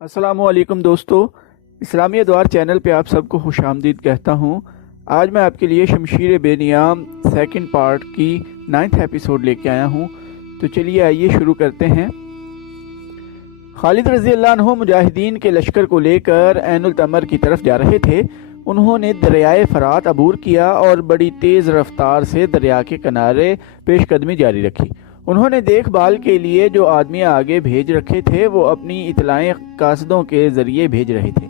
السلام علیکم دوستو، اسلامی ادوار چینل پہ آپ سب کو خوش آمدید کہتا ہوں۔ آج میں آپ کے لیے شمشیر بے نیام سیکنڈ پارٹ کی 9th ایپیسوڈ لے کے آیا ہوں۔ تو چلیے آئیے شروع کرتے ہیں۔ خالد رضی اللہ عنہ مجاہدین کے لشکر کو لے کر عین التمر کی طرف جا رہے تھے۔ انہوں نے دریائے فرات عبور کیا اور بڑی تیز رفتار سے دریا کے کنارے پیش قدمی جاری رکھی۔ انہوں نے دیکھ بھال کے لیے جو آدمی آگے بھیج رکھے تھے وہ اپنی اطلاعیں قاصدوں کے ذریعے بھیج رہے تھے۔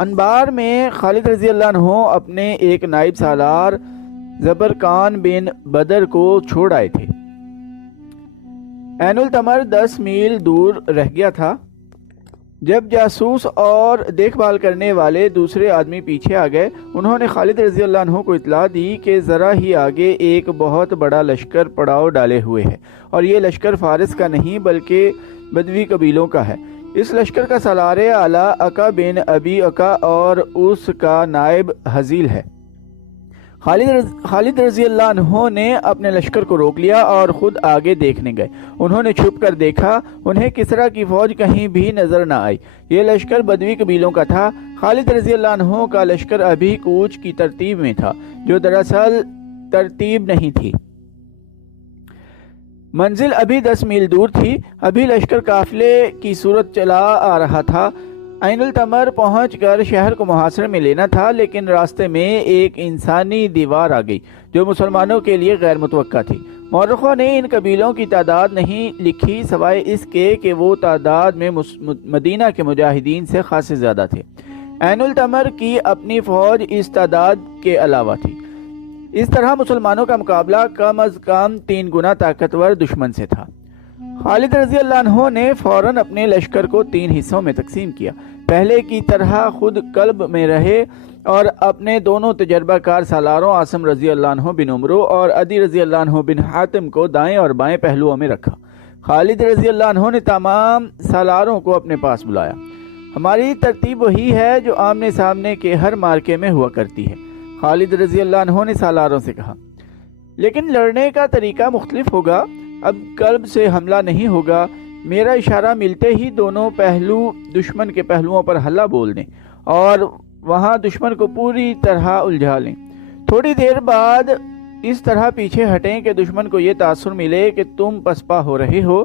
انبار میں خالد رضی اللہ عنہ اپنے ایک نائب سالار زبرقان بن بدر کو چھوڑ آئے تھے۔ عین التمر 10 میل دور رہ گیا تھا جب جاسوس اور دیکھ بھال کرنے والے دوسرے آدمی پیچھے آ گئے۔ انہوں نے خالد رضی اللہ عنہ کو اطلاع دی کہ ذرا ہی آگے ایک بہت بڑا لشکر پڑاؤ ڈالے ہوئے ہے، اور یہ لشکر فارس کا نہیں بلکہ بدوی قبیلوں کا ہے۔ اس لشکر کا سالار اعلیٰ عقا بن ابی عقا اور اس کا نائب حزیل ہے۔ خالد رضی اللہ عنہ نے اپنے لشکر کو روک لیا اور خود آگے دیکھنے گئے۔ انہوں نے چھپ کر دیکھا، انہیں کسریٰ کی فوج کہیں بھی نظر نہ آئی۔ یہ لشکر بدوی قبیلوں کا تھا۔ خالد رضی اللہ عنہ کا لشکر ابھی کوچ کی ترتیب میں تھا، جو دراصل ترتیب نہیں تھی۔ منزل ابھی 10 میل دور تھی۔ ابھی لشکر قافلے کی صورت چلا آ رہا تھا۔ عین التمر پہنچ کر شہر کو محاصرے میں لینا تھا، لیکن راستے میں ایک انسانی دیوار آ گئی جو مسلمانوں کے لیے غیر متوقع تھی۔ مورخوں نے ان قبیلوں کی تعداد نہیں لکھی سوائے اس کے کہ وہ تعداد میں مدینہ کے مجاہدین سے خاصے زیادہ تھے۔ عین التمر کی اپنی فوج اس تعداد کے علاوہ تھی۔ اس طرح مسلمانوں کا مقابلہ کم از کم 3 گنا طاقتور دشمن سے تھا۔ خالد رضی اللہ عنہ نے فوراً اپنے لشکر کو 3 حصوں میں تقسیم کیا۔ پہلے کی طرح خود قلب میں رہے اور اپنے دونوں تجربہ کار سالاروں عاصم رضی اللہ عنہ بن عمرو اور عدی رضی اللہ عنہ بن حاتم کو دائیں اور بائیں پہلوؤں میں رکھا۔ خالد رضی اللہ عنہ نے تمام سالاروں کو اپنے پاس بلایا۔ ہماری ترتیب وہی ہے جو آمنے سامنے کے ہر مارکے میں ہوا کرتی ہے، خالد رضی اللہ عنہ نے سالاروں سے کہا، لیکن لڑنے کا طریقہ مختلف ہوگا۔ اب قلب سے حملہ نہیں ہوگا۔ میرا اشارہ ملتے ہی دونوں پہلو دشمن کے پہلوؤں پر حلہ بول دیں اور وہاں دشمن کو پوری طرح الجھا لیں۔ تھوڑی دیر بعد اس طرح پیچھے ہٹیں کہ دشمن کو یہ تاثر ملے کہ تم پسپا ہو رہے ہو۔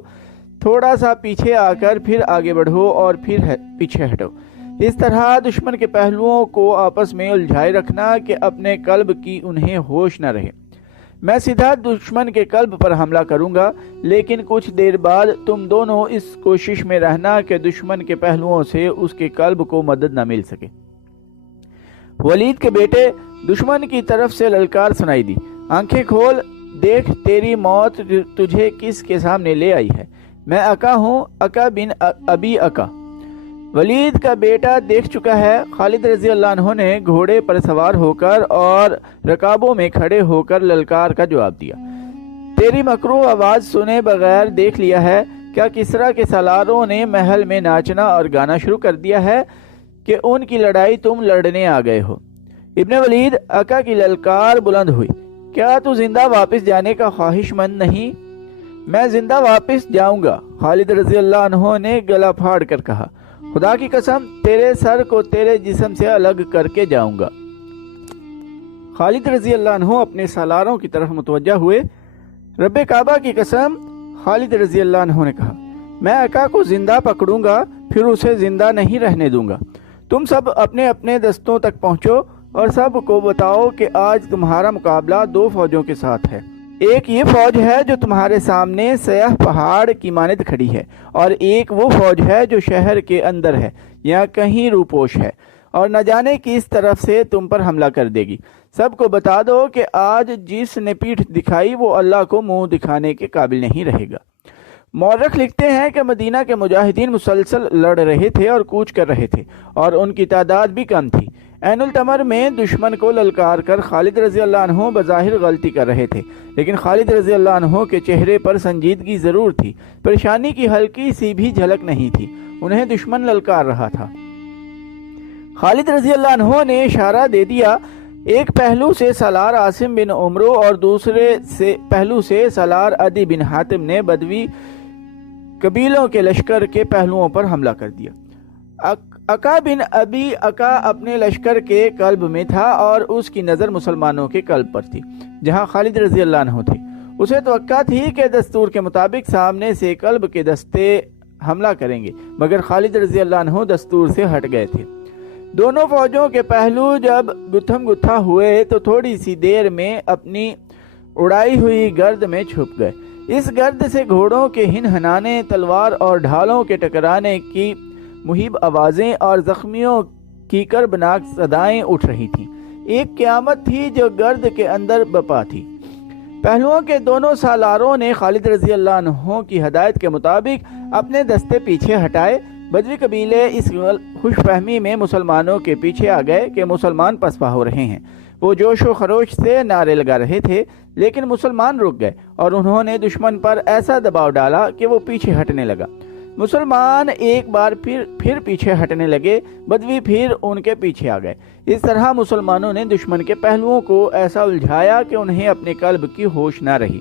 تھوڑا سا پیچھے آ کر پھر آگے بڑھو اور پھر پیچھے ہٹو۔ اس طرح دشمن کے پہلوؤں کو آپس میں الجھائے رکھنا کہ اپنے قلب کی انہیں ہوش نہ رہے۔ میں سیدھا دشمن کے قلب پر حملہ کروں گا، لیکن کچھ دیر بعد تم دونوں اس کوشش میں رہنا کہ دشمن کے پہلوؤں سے اس کے قلب کو مدد نہ مل سکے۔ ولید کے بیٹے، دشمن کی طرف سے للکار سنائی دی، آنکھیں کھول، دیکھ تیری موت تجھے کس کے سامنے لے آئی ہے۔ میں عقا ہوں، عقا بن ابی عقا۔ ولید کا بیٹا دیکھ چکا ہے۔ خالد رضی اللہ عنہ نے گھوڑے پر سوار ہو کر اور رکابوں میں کھڑے ہو کر للکار کا جواب دیا، تیری مکروہ آواز سنے بغیر دیکھ لیا ہے؟ کیا کسریٰ کے سالاروں نے محل میں ناچنا اور گانا شروع کر دیا ہے کہ ان کی لڑائی تم لڑنے آ گئے ہو؟ ابن ولید، عقا کی للکار بلند ہوئی، کیا تو زندہ واپس جانے کا خواہش مند نہیں؟ میں زندہ واپس جاؤں گا، خالد رضی اللہ عنہ نے گلا پھاڑ کر کہا، خدا کی قسم تیرے سر کو تیرے جسم سے الگ کر کے جاؤں گا۔ خالد رضی اللہ عنہ اپنے سالاروں کی طرف متوجہ ہوئے۔ رب کعبہ کی قسم، خالد رضی اللہ عنہ نے کہا، میں عقا کو زندہ پکڑوں گا، پھر اسے زندہ نہیں رہنے دوں گا۔ تم سب اپنے اپنے دستوں تک پہنچو اور سب کو بتاؤ کہ آج تمہارا مقابلہ 2 فوجوں کے ساتھ ہے۔ ایک یہ فوج ہے جو تمہارے سامنے سیاہ پہاڑ کی مانند کھڑی ہے، اور ایک وہ فوج ہے جو شہر کے اندر ہے یا کہیں روپوش ہے اور نہ جانے کس طرف سے تم پر حملہ کر دے گی۔ سب کو بتا دو کہ آج جس نے پیٹھ دکھائی وہ اللہ کو منہ دکھانے کے قابل نہیں رہے گا۔ مورخ لکھتے ہیں کہ مدینہ کے مجاہدین مسلسل لڑ رہے تھے اور کوچ کر رہے تھے، اور ان کی تعداد بھی کم تھی۔ عین التمر میں دشمن کو للکار کر خالد رضی اللہ عنہ بظاہر غلطی کر رہے تھے، لیکن خالد رضی اللہ عنہ کے چہرے پر سنجیدگی ضرور تھی، پریشانی کی ہلکی سی بھی جھلک نہیں تھی۔ انہیں دشمن للکار رہا تھا۔ خالد رضی اللہ عنہ نے اشارہ دے دیا۔ ایک پہلو سے سالار عاصم بن عمرو اور دوسرے پہلو سے سالار عدی بن حاتم نے بدوی قبیلوں کے لشکر کے پہلوؤں پر حملہ کر دیا۔ عقا بن ابی عقا اپنے لشکر کے قلب میں تھا اور اس کی نظر مسلمانوں کے قلب پر تھی جہاں خالد رضی اللہ عنہ تھے۔ اسے توقع تھی کہ دستور کے مطابق سامنے سے قلب کے دستے حملہ کریں گے، مگر خالد رضی اللہ عنہ دستور سے ہٹ گئے تھے۔ دونوں فوجوں کے پہلو جب گتھم گتھا ہوئے تو تھوڑی سی دیر میں اپنی اڑائی ہوئی گرد میں چھپ گئے۔ اس گرد سے گھوڑوں کے ہنہنانے، تلوار اور ڈھالوں کے ٹکرانے کی مہیب آوازیں اور زخمیوں کی کربناک صدائیں اٹھ رہی تھیں۔ ایک قیامت تھی جو گرد کے اندر بپا تھی۔ پہلوؤں کے دونوں سالاروں نے خالد رضی اللہ عنہ کی ہدایت کے مطابق اپنے دستے پیچھے ہٹائے۔ بدوی قبیلے اس خوش فہمی میں مسلمانوں کے پیچھے آ گئے کہ مسلمان پسپا ہو رہے ہیں۔ وہ جوش و خروش سے نعرے لگا رہے تھے، لیکن مسلمان رک گئے اور انہوں نے دشمن پر ایسا دباؤ ڈالا کہ وہ پیچھے ہٹنے لگا۔ مسلمان ایک بار پھر پیچھے ہٹنے لگے، بدوی پھر ان کے پیچھے آ گئے۔ اس طرح مسلمانوں نے دشمن کے پہلوؤں کو ایسا الجھایا کہ انہیں اپنے قلب کی ہوش نہ رہی۔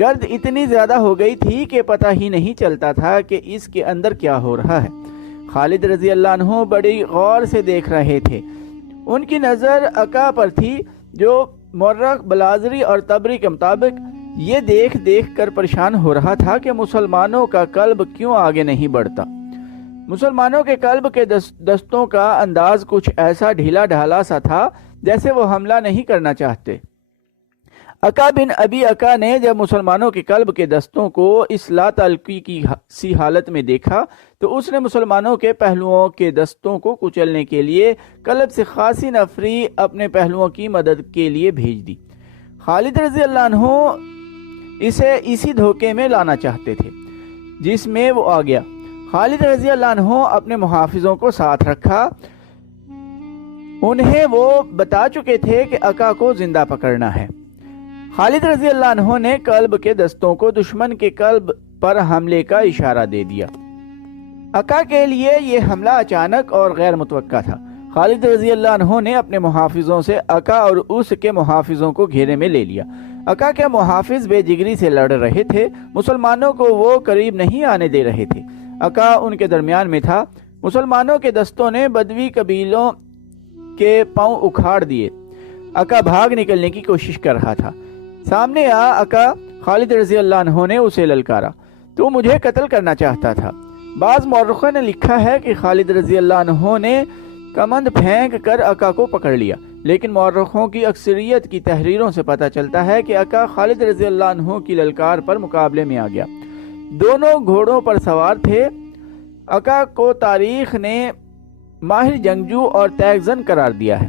گرد اتنی زیادہ ہو گئی تھی کہ پتہ ہی نہیں چلتا تھا کہ اس کے اندر کیا ہو رہا ہے۔ خالد رضی اللہ عنہ بڑی غور سے دیکھ رہے تھے۔ ان کی نظر عقا پر تھی جو مورخ بلازری اور طبری کے مطابق یہ دیکھ کر پریشان ہو رہا تھا کہ مسلمانوں کا قلب کیوں آگے نہیں بڑھتا۔ مسلمانوں کے قلب کے دستوں کا انداز کچھ ایسا ڈھیلا ڈھالا سا تھا جیسے وہ حملہ نہیں کرنا چاہتے۔ عقا بن ابی عقا نے جب مسلمانوں کے قلب کے دستوں کو اس لا تعلقی کی سی حالت میں دیکھا تو اس نے مسلمانوں کے پہلوؤں کے دستوں کو کچلنے کے لیے قلب سے خاصی نفری اپنے پہلوؤں کی مدد کے لیے بھیج دی۔ خالد رضی اللہ عنہ اسے اسی دھوکے میں لانا چاہتے تھے جس میں وہ آ گیا۔ خالد رضی اللہ عنہ اپنے محافظوں کو ساتھ رکھا۔ انہیں وہ بتا چکے تھے کہ عقا کو زندہ پکڑنا ہے۔ خالد رضی اللہ عنہ نے قلب کے دستوں کو دشمن کے قلب پر حملے کا اشارہ دے دیا۔ عقا کے لیے یہ حملہ اچانک اور غیر متوقع تھا۔ خالد رضی اللہ عنہ نے اپنے محافظوں سے عقا اور اس کے محافظوں کو گھیرے میں لے لیا۔ عقا کے محافظ بے جگری سے لڑ رہے تھے، مسلمانوں کو وہ قریب نہیں آنے دے رہے تھے۔ عقا ان کے درمیان میں تھا۔ مسلمانوں کے دستوں نے بدوی قبیلوں کے پاؤں اکھاڑ دیے۔ عقا بھاگ نکلنے کی کوشش کر رہا تھا۔ سامنے عقا خالد رضی اللہ عنہ نے اسے للکارا، تو مجھے قتل کرنا چاہتا تھا۔ بعض مورخوں نے لکھا ہے کہ خالد رضی اللہ عنہ نے کمند پھینک کر عقا کو پکڑ لیا، لیکن مورخوں کی اکثریت کی تحریروں سے پتہ چلتا ہے کہ عقا خالد رضی اللہ عنہ کی للکار پر مقابلے میں آ گیا۔ دونوں گھوڑوں پر سوار تھے۔ عقا کو تاریخ نے ماہر جنگجو اور تیغ زن قرار دیا ہے۔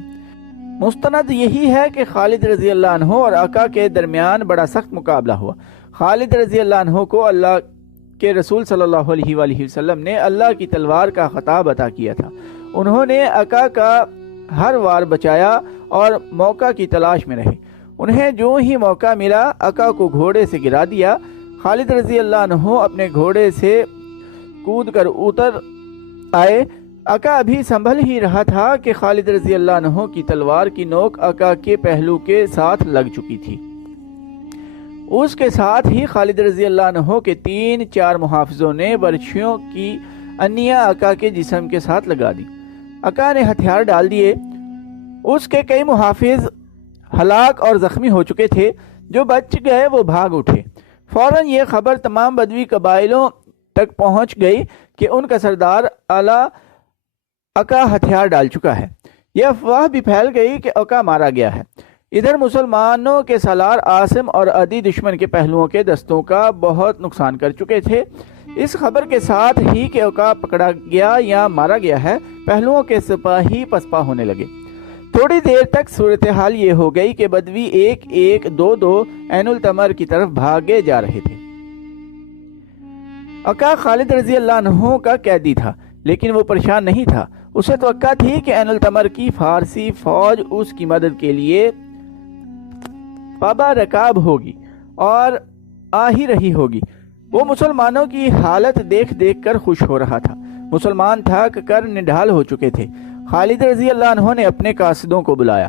مستند یہی ہے کہ خالد رضی اللہ عنہ اور عقا کے درمیان بڑا سخت مقابلہ ہوا۔ خالد رضی اللہ عنہ کو اللہ کے رسول صلی اللہ علیہ وآلہ وسلم نے اللہ کی تلوار کا خطاب عطا کیا تھا۔ انہوں نے عقا کا ہر وار بچایا اور موقع کی تلاش میں رہے۔ انہیں جو ہی موقع ملا عقا کو گھوڑے سے گرا دیا۔ خالد رضی اللہ عنہ اپنے گھوڑے سے کود کر اتر آئے۔ عقا ابھی سنبھل ہی رہا تھا کہ خالد رضی اللہ عنہ کی تلوار کی نوک عقا کے پہلو کے ساتھ لگ چکی تھی۔ اس کے ساتھ ہی خالد رضی اللہ عنہ کے 3-4 محافظوں نے برچھیوں کی انیاں عقا کے جسم کے ساتھ لگا دی۔ عقا نے ہتھیار ڈال دیے۔ اس کے کئی محافظ ہلاک اور زخمی ہو چکے تھے۔ جو بچ گئے وہ بھاگ اٹھے۔ فوراً یہ خبر تمام بدوی قبائلوں تک پہنچ گئی کہ ان کا سردار اعلیٰ عقا ہتھیار ڈال چکا ہے۔ یہ افواہ بھی پھیل گئی کہ عقا مارا گیا ہے۔ ادھر مسلمانوں کے سالار عاصم اور عدی دشمن کے پہلوؤں کے دستوں کا بہت نقصان کر چکے تھے۔ اس خبر کے ساتھ ہی کہ عقا پکڑا گیا یا مارا گیا ہے، پہلوؤں کے سپاہی پسپا ہونے لگے۔ تھوڑی دیر تک صورتحال یہ ہو گئی کہ بدوی ایک ایک دو عین التمر کی طرف بھاگے جا رہے تھے۔ عقا خالد رضی اللہ عنہ کا قیدی تھا، لیکن وہ پریشان نہیں تھا۔ اسے توقع تھی کہ عین التمر کی فارسی فوج اس کی مدد کے لیے پابا رکاب ہوگی اور آ ہی رہی ہوگی۔ وہ مسلمانوں کی حالت دیکھ کر خوش ہو رہا تھا۔ مسلمان تھک کر نڈھال ہو چکے تھے۔ خالد رضی اللہ عنہ نے اپنے قاصدوں کو بلایا۔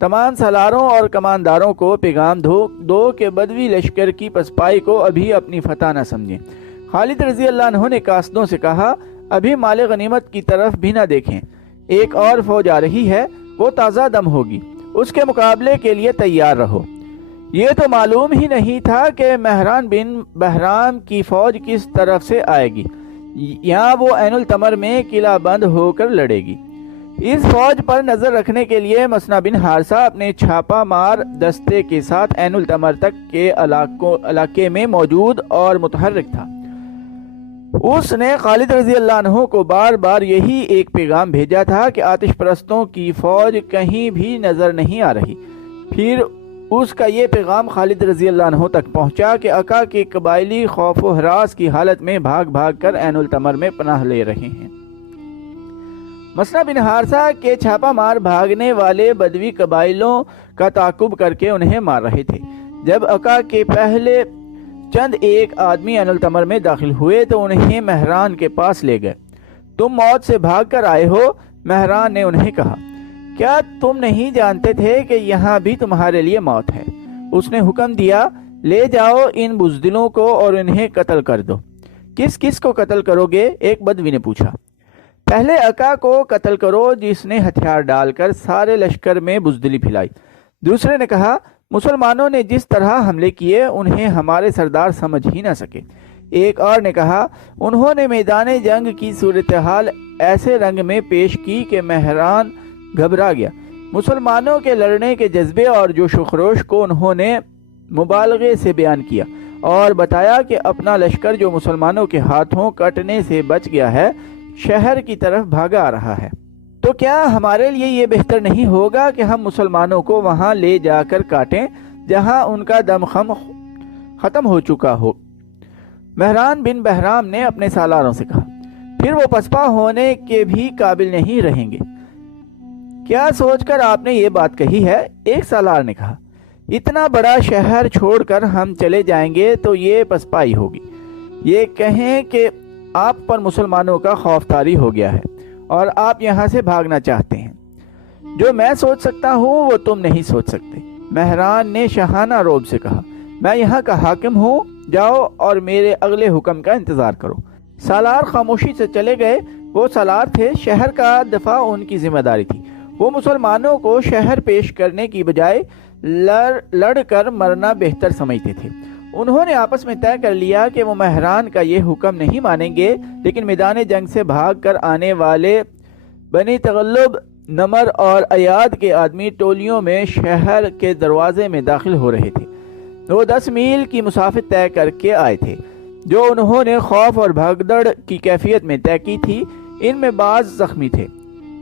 تمام سالاروں اور کمانداروں کو پیغام دو کہ بدوی لشکر کی پسپائی کو ابھی اپنی فتح نہ سمجھیں۔ خالد رضی اللہ عنہ نے قاصدوں سے کہا، ابھی مال غنیمت کی طرف بھی نہ دیکھیں، ایک اور فوج آ رہی ہے، وہ تازہ دم ہوگی، اس کے مقابلے کے لیے تیار رہو۔ یہ تو معلوم ہی نہیں تھا کہ مہران بن بہرام کی فوج کس طرف سے آئے گی، یہاں وہ عین التمر میں قلعہ بند ہو کر لڑے گی۔ اس فوج پر نظر رکھنے کے لیے مسنا بن حارثہ اپنے چھاپا مار دستے کے ساتھ عین التمر تک کے علاقے میں موجود اور متحرک تھا۔ اس نے خالد رضی اللہ عنہ کو بار بار یہی ایک پیغام بھیجا تھا کہ آتش پرستوں کی فوج کہیں بھی نظر نہیں آ رہی۔ پھر اس کا یہ پیغام خالد رضی اللہ عنہ تک پہنچا کہ عقا کے قبائلی خوف و ہراس کی حالت میں بھاگ بھاگ کر عین التمر میں پناہ لے رہے ہیں۔ مسنا بن حارثہ کے چھاپا مار بھاگنے والے بدوی قبائلوں کا تعاقب کر کے انہیں مار رہے تھے۔ جب عقا کے پہلے چند ایک آدمی عین التمر میں داخل ہوئے تو انہیں مہران کے پاس لے گئے۔ تم موت سے بھاگ کر آئے ہو؟ مہران نے انہیں کہا۔ کیا تم نہیں جانتے تھے کہ یہاں بھی تمہارے لیے موت ہے؟ اس نے حکم دیا، لے جاؤ ان بزدلوں کو اور انہیں قتل کر دو۔ کس کس کو قتل کرو گے؟ ایک بدوی نے پوچھا۔ پہلے عقا کو قتل کرو جس نے ہتھیار ڈال کر سارے لشکر میں بزدلی پھیلائی۔ دوسرے نے کہا، مسلمانوں نے جس طرح حملے کیے انہیں ہمارے سردار سمجھ ہی نہ سکے۔ ایک اور نے کہا، انہوں نے میدان جنگ کی صورتحال ایسے رنگ میں پیش کی کہ مہران گھبرا گیا۔ مسلمانوں کے لڑنے کے جذبے اور جوش و خروش کو انہوں نے مبالغے سے بیان کیا اور بتایا کہ اپنا لشکر جو مسلمانوں کے ہاتھوں کٹنے سے بچ گیا ہے، شہر کی طرف بھاگا آ رہا ہے۔ تو کیا ہمارے لیے یہ بہتر نہیں ہوگا کہ ہم مسلمانوں کو وہاں لے جا کر کاٹیں جہاں ان کا دم ختم ہو چکا ہو؟ مہران بن بہرام نے اپنے سالاروں سے کہا۔ پھر وہ پسپا ہونے کے بھی قابل نہیں رہیں گے۔ کیا سوچ کر آپ نے یہ بات کہی ہے؟ ایک سالار نے کہا۔ اتنا بڑا شہر چھوڑ کر ہم چلے جائیں گے تو یہ پسپائی ہوگی۔ یہ کہیں کہ آپ پر مسلمانوں کا خوف طاری ہو گیا ہے اور آپ یہاں سے بھاگنا چاہتے ہیں۔ جو میں سوچ سکتا ہوں وہ تم نہیں سوچ سکتے۔ مہران نے شاہانہ روب سے کہا، میں یہاں کا حاکم ہوں، جاؤ اور میرے اگلے حکم کا انتظار کرو۔ سالار خاموشی سے چلے گئے۔ وہ سالار تھے، شہر کا دفاع ان کی ذمہ داری تھی۔ وہ مسلمانوں کو شہر پیش کرنے کی بجائے لڑ کر مرنا بہتر سمجھتے تھے۔ انہوں نے آپس میں طے کر لیا کہ وہ مہران کا یہ حکم نہیں مانیں گے، لیکن میدان جنگ سے بھاگ کر آنے والے بنی تغلب، نمر اور ایاد کے آدمی ٹولیوں میں شہر کے دروازے میں داخل ہو رہے تھے۔ وہ 10 میل کی مسافت طے کر کے آئے تھے جو انہوں نے خوف اور بھگدڑ کی کیفیت میں طے کی تھی۔ ان میں بعض زخمی تھے۔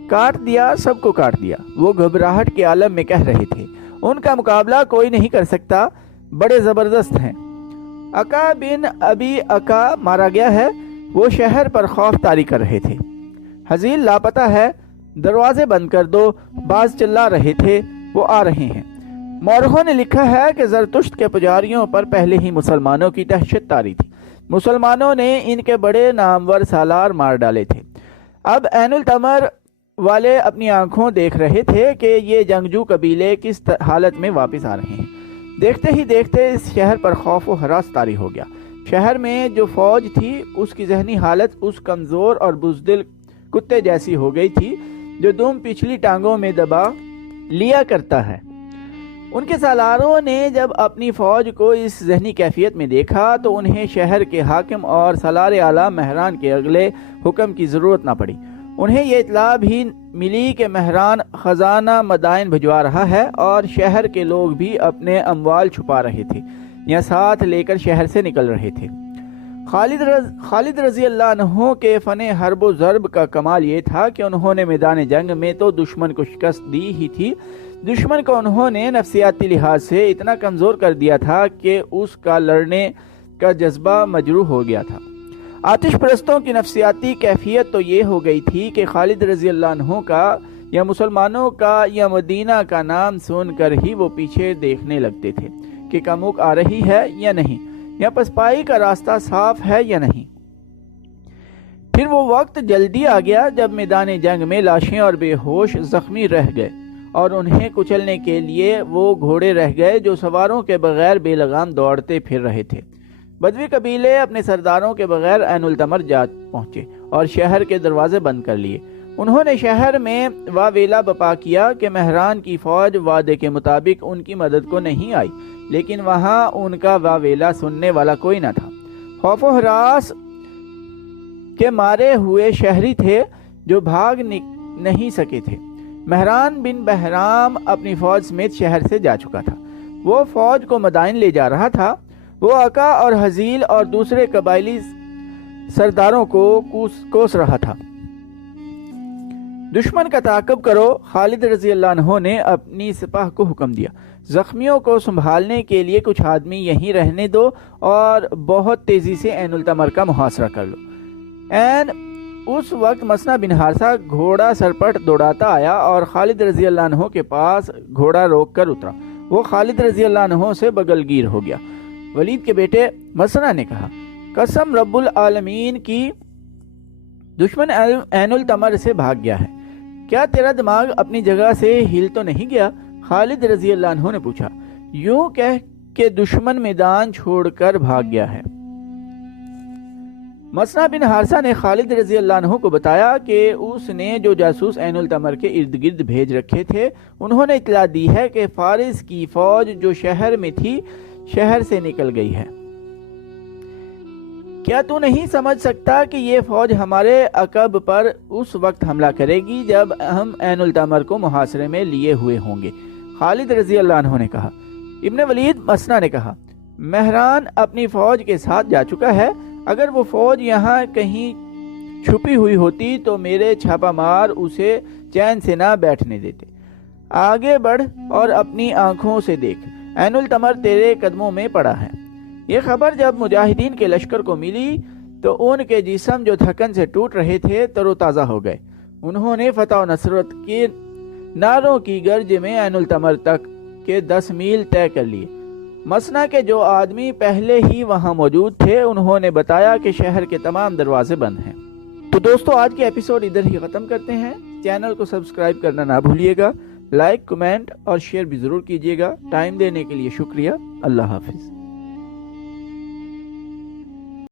کاٹ دیا، سب کو کاٹ دیا، وہ گھبراہٹ کے عالم میں کہہ رہے تھے۔ ان کا مقابلہ کوئی نہیں کر سکتا، بڑے زبردست ہیں۔ عقا بن ابی عقا مارا گیا ہے، وہ شہر پر خوف طاری کر رہے تھے۔ حزیل لاپتہ ہے، دروازے بند کر دو، باز چلا رہے تھے، وہ آ رہے ہیں۔ مورخوں نے لکھا ہے کہ زرتشت کے پجاریوں پر پہلے ہی مسلمانوں کی دہشت طاری تھی۔ مسلمانوں نے ان کے بڑے نامور سالار مار ڈالے تھے۔ اب عین التمر والے اپنی آنکھوں دیکھ رہے تھے کہ یہ جنگجو قبیلے کس حالت میں واپس آ رہے ہیں۔ دیکھتے ہی دیکھتے اس شہر پر خوف و ہراس طاری ہو گیا۔ شہر میں جو فوج تھی اس کی ذہنی حالت اس کمزور اور بزدل کتے جیسی ہو گئی تھی جو دم پچھلی ٹانگوں میں دبا لیا کرتا ہے۔ ان کے سالاروں نے جب اپنی فوج کو اس ذہنی کیفیت میں دیکھا تو انہیں شہر کے حاکم اور سالار اعلیٰ مہران کے اگلے حکم کی ضرورت نہ پڑی۔ انہیں یہ اطلاع بھی ملی کہ مہران خزانہ مدائن بھجوا رہا ہے اور شہر کے لوگ بھی اپنے اموال چھپا رہے تھے یا ساتھ لے کر شہر سے نکل رہے تھے۔ خالد رضی اللہ عنہ کے فن حرب و ضرب کا کمال یہ تھا کہ انہوں نے میدان جنگ میں تو دشمن کو شکست دی ہی تھی، دشمن کو انہوں نے نفسیاتی لحاظ سے اتنا کمزور کر دیا تھا کہ اس کا لڑنے کا جذبہ مجروح ہو گیا تھا۔ آتش پرستوں کی نفسیاتی کیفیت تو یہ ہو گئی تھی کہ خالد رضی اللہ عنہ کا یا مسلمانوں کا یا مدینہ کا نام سن کر ہی وہ پیچھے دیکھنے لگتے تھے کہ کمک آ رہی ہے یا نہیں، یا پسپائی کا راستہ صاف ہے یا نہیں۔ پھر وہ وقت جلدی آ گیا جب میدان جنگ میں لاشیں اور بے ہوش زخمی رہ گئے اور انہیں کچلنے کے لیے وہ گھوڑے رہ گئے جو سواروں کے بغیر بے لگام دوڑتے پھر رہے تھے۔ بدوی قبیلے اپنے سرداروں کے بغیر عین التمر جا پہنچے اور شہر کے دروازے بند کر لیے۔ انہوں نے شہر میں واویلا بپا کیا کہ مہران کی فوج وعدے کے مطابق ان کی مدد کو نہیں آئی، لیکن وہاں ان کا واویلا سننے والا کوئی نہ تھا۔ خوف و ہراس کے مارے ہوئے شہری تھے جو بھاگ نہیں سکے تھے۔ مہران بن بہرام اپنی فوج سمیت شہر سے جا چکا تھا۔ وہ فوج کو مدائن لے جا رہا تھا۔ وہ عقا اور حزیل اور دوسرے قبائلی سرداروں کو کوس رہا تھا۔ دشمن کا تعاقب کرو۔ خالد رضی اللہ عنہ نے اپنی سپاہ کو حکم دیا، زخمیوں کو سنبھالنے کے لیے کچھ آدمی یہیں رہنے دو اور بہت تیزی سے عین التمر کا محاصرہ کر لو۔ اس وقت مسنا بن حارثہ گھوڑا سرپٹ دوڑاتا آیا اور خالد رضی اللہ عنہ کے پاس گھوڑا روک کر اترا۔ وہ خالد رضی اللہ عنہ سے بغل گیر ہو گیا۔ ولید کے بیٹے مسنا نے کہا، قسم رب العالمین کی، دشمن عین التمر سے بھاگ گیا ہے، کیا تیرا دماغ اپنی جگہ سے ہل تو نہیں گیا؟ خالد رضی اللہ عنہ نے پوچھا۔ یوں کہہ کہ دشمن میدان چھوڑ کر بھاگ گیا ہے۔ مسنا بن حارثہ نے خالد رضی اللہ عنہ کو بتایا کہ اس نے جو جاسوس عین التمر کے ارد گرد بھیج رکھے تھے، انہوں نے اطلاع دی ہے کہ فارس کی فوج جو شہر میں تھی شہر سے نکل گئی ہے۔ کیا تو نہیں سمجھ سکتا کہ یہ فوج ہمارے عقب پر اس وقت حملہ کرے گی جب ہم عین التمر کو محاصرے میں لیے ہوئے ہوں گے؟ خالد رضی اللہ عنہ نے کہا۔ ابن ولید مسنا نے کہا، مہران اپنی فوج کے ساتھ جا چکا ہے۔ اگر وہ فوج یہاں کہیں چھپی ہوئی ہوتی تو میرے چھاپا مار اسے چین سے نہ بیٹھنے دیتے۔ آگے بڑھ اور اپنی آنکھوں سے دیکھ، عین التمر تیرے قدموں میں پڑا ہے۔ یہ خبر جب مجاہدین کے لشکر کو ملی تو ان کے جسم جو تھکن سے ٹوٹ رہے تھے تر و تازہ ہو گئے۔ انہوں نے فتح و نصرت کے نعروں کی گرج میں عین التمر تک کے 10 میل طے کر لیے۔ مسنا کے جو آدمی پہلے ہی وہاں موجود تھے انہوں نے بتایا کہ شہر کے تمام دروازے بند ہیں۔ تو دوستو، آج کے ایپیسوڈ ادھر ہی ختم کرتے ہیں۔ چینل کو سبسکرائب کرنا نہ بھولیے گا، لائک، کمنٹ اور شیئر بھی ضرور کیجیے گا۔ ٹائم دینے کے لیے شکریہ۔ اللہ حافظ۔